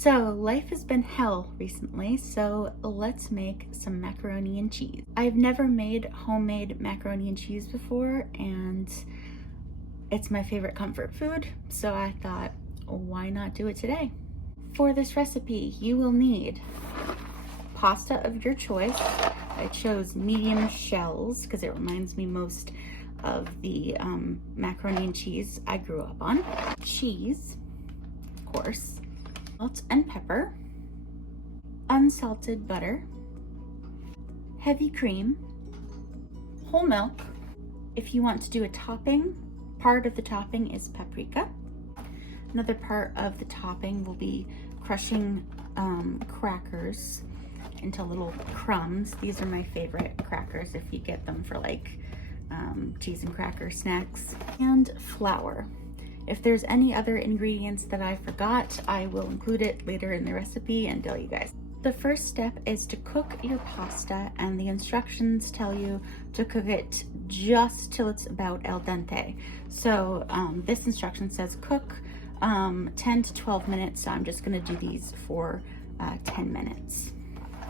So life has been hell recently, so let's make some macaroni and cheese. I've never made homemade macaroni and cheese before, and it's my favorite comfort food, so I thought, why not do it today? For this recipe, you will need pasta of your choice. I chose medium shells because it reminds me most of the macaroni and cheese I grew up on. Cheese, of course, salt and pepper, unsalted butter, heavy cream, whole milk. If you want to do a topping, part of the topping is paprika. Another part of the topping will be crushing crackers into little crumbs. These are my favorite crackers if you get them for like cheese and cracker snacks. And flour. If there's any other ingredients that I forgot, I will include it later in the recipe and tell you guys. The first step is to cook your pasta, and the instructions tell you to cook it just till it's about al dente. So this instruction says cook 10 to 12 minutes, so I'm just gonna do these for 10 minutes.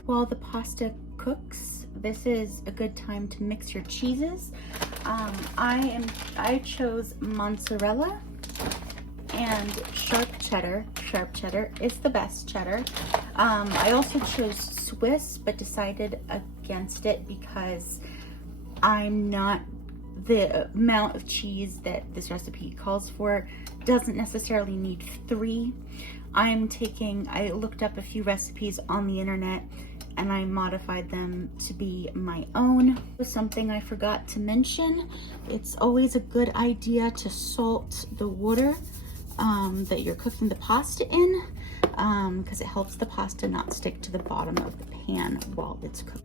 While the pasta cooks, this is a good time to mix your cheeses. I chose mozzarella and sharp cheddar. Sharp cheddar is the best cheddar. I also chose Swiss, but decided against it because the amount of cheese that this recipe calls for doesn't necessarily need 3. I looked up a few recipes on the internet and I modified them to be my own. Something I forgot to mention, it's always a good idea to salt the water that you're cooking the pasta in, because it helps the pasta not stick to the bottom of the pan while it's cooking.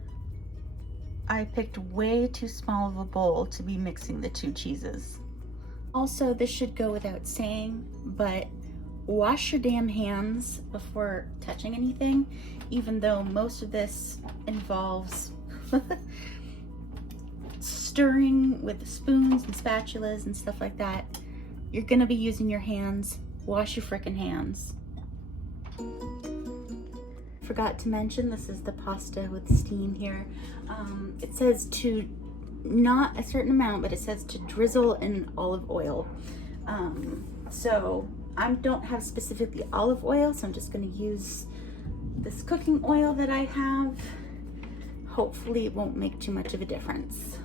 I picked way too small of a bowl to be mixing the 2 cheeses. Also, this should go without saying, but wash your damn hands before touching anything, even though most of this involves stirring with spoons and spatulas and stuff like that. You're gonna be using your hands. Wash your frickin' hands. Forgot to mention, this is the pasta with steam here. It says to, not a certain amount, but it says to drizzle in olive oil. So I don't have specifically olive oil, so I'm just gonna use this cooking oil that I have. Hopefully it won't make too much of a difference.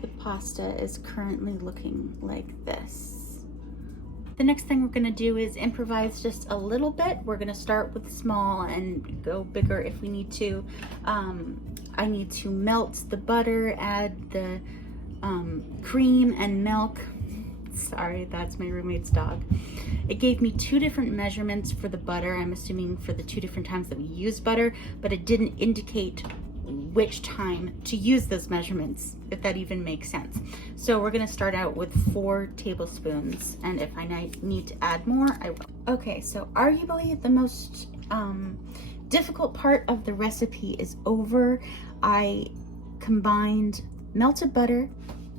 The pasta is currently looking like this. The next thing we're gonna do is improvise just a little bit. We're gonna start with small and go bigger if we need to. I need to melt the butter, add the cream and milk. Sorry, that's my roommate's dog. It gave me 2 different measurements for the butter. I'm assuming for the 2 different times that we used butter, but it didn't indicate which time to use those measurements, if that even makes sense. So we're gonna start out with 4 tablespoons, and if I need to add more, I will. Okay, so arguably the most difficult part of the recipe is over. I combined melted butter,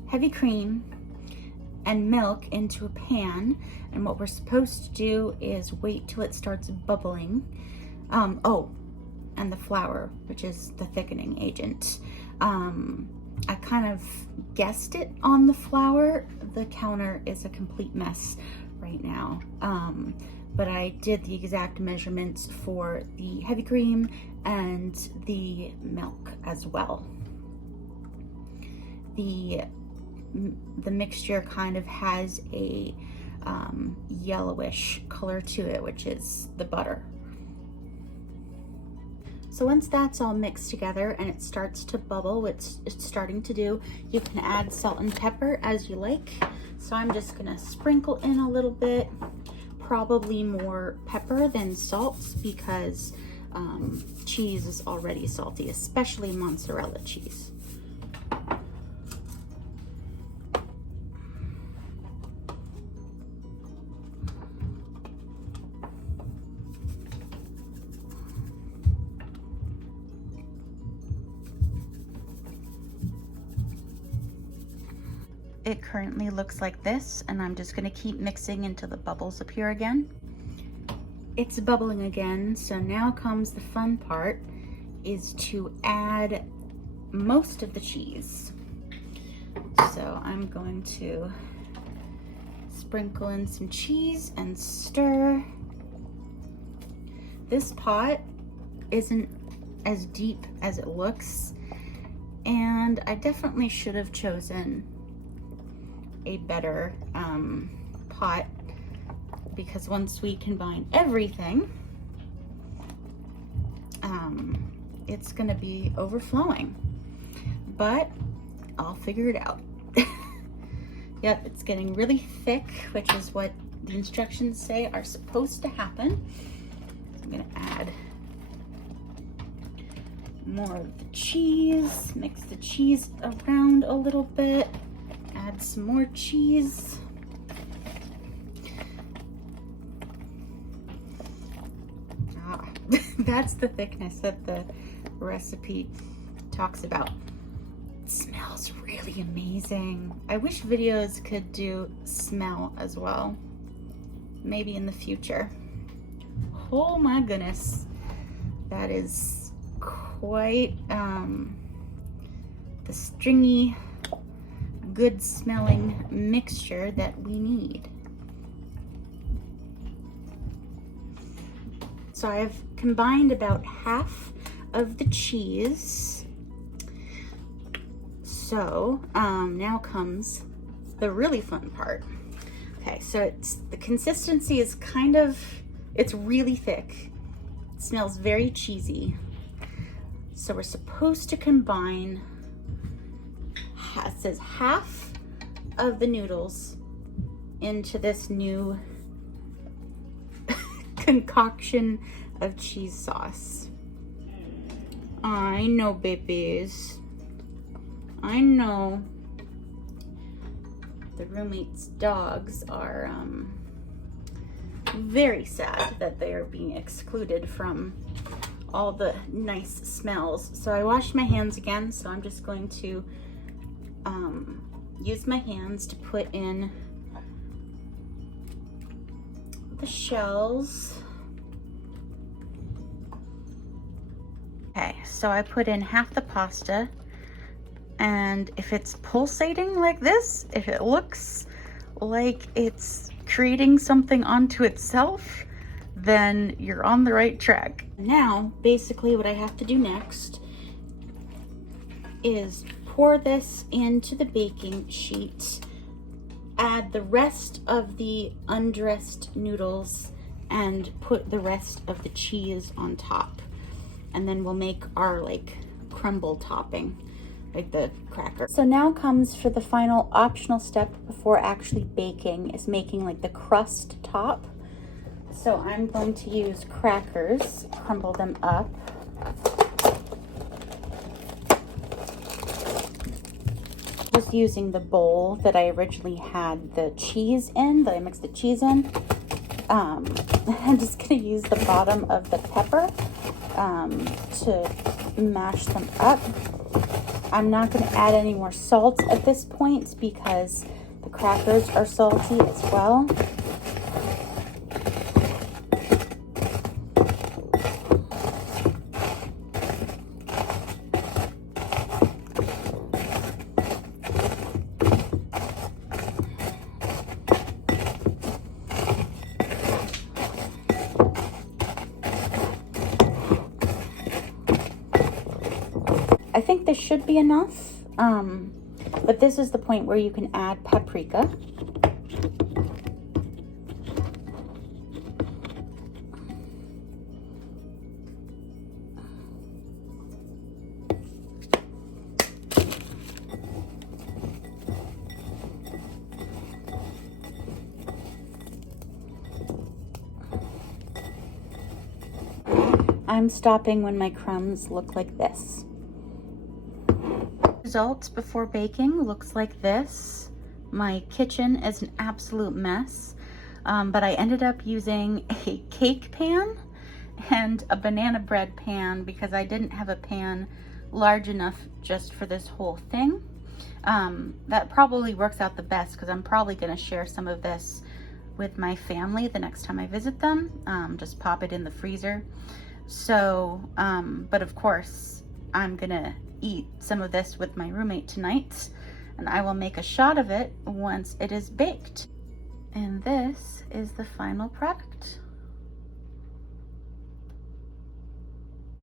heavy cream, and milk into a pan, and what we're supposed to do is wait till it starts bubbling. And the flour, which is the thickening agent. I kind of guessed it on the flour. The counter is a complete mess right now. But I did the exact measurements for the heavy cream and the milk as well. The mixture kind of has a yellowish color to it, which is the butter. So once that's all mixed together and it starts to bubble, which it's starting to do, you can add salt and pepper as you like. So I'm just gonna sprinkle in a little bit, probably more pepper than salt because cheese is already salty, especially mozzarella cheese. it currently looks like this, and I'm just gonna keep mixing until the bubbles appear again. It's bubbling again, so now comes the fun part, is to add most of the cheese. So I'm going to sprinkle in some cheese and stir. This pot isn't as deep as it looks, and I definitely should have chosen a better pot, because once we combine everything, it's gonna be overflowing, but I'll figure it out. Yep, it's getting really thick, which is what the instructions say are supposed to happen. I'm gonna add more of the cheese, mix the cheese around a little bit, add some more cheese. That's the thickness that the recipe talks about. It smells really amazing. I wish videos could do smell as well, maybe in the future. Oh my goodness, that is quite the stringy, good smelling mixture that we need. So I've combined about half of the cheese. So now comes the really fun part. Okay, so the consistency is it's really thick. It smells very cheesy. So we're supposed to combine, it says half of the noodles into this new concoction of cheese sauce. I know, babies. I know. The roommate's dogs are very sad that they are being excluded from all the nice smells. So I washed my hands again, so I'm just going to use my hands to put in the shells. Okay, so I put in half the pasta, and if it's pulsating like this, if it looks like it's creating something onto itself, then you're on the right track. Now, basically what I have to do next is pour this into the baking sheet, add the rest of the undressed noodles, and put the rest of the cheese on top. And then we'll make our like crumble topping, like the cracker. So now comes for the final optional step before actually baking, is making like the crust top. So I'm going to use crackers, crumble them up. Just using the bowl that I originally had the cheese in, that I mixed the cheese in. I'm just gonna use the bottom of the pepper to mash them up. I'm not gonna add any more salt at this point because the crackers are salty as well. I think this should be enough, but this is the point where you can add paprika. I'm stopping when my crumbs look like this. Results before baking looks like this. My kitchen is an absolute mess, but I ended up using a cake pan and a banana bread pan because I didn't have a pan large enough just for this whole thing. That probably works out the best because I'm probably going to share some of this with my family the next time I visit them. Just pop it in the freezer. So, but of course, I'm gonna eat some of this with my roommate tonight, and I will make a shot of it once it is baked. And this is the final product.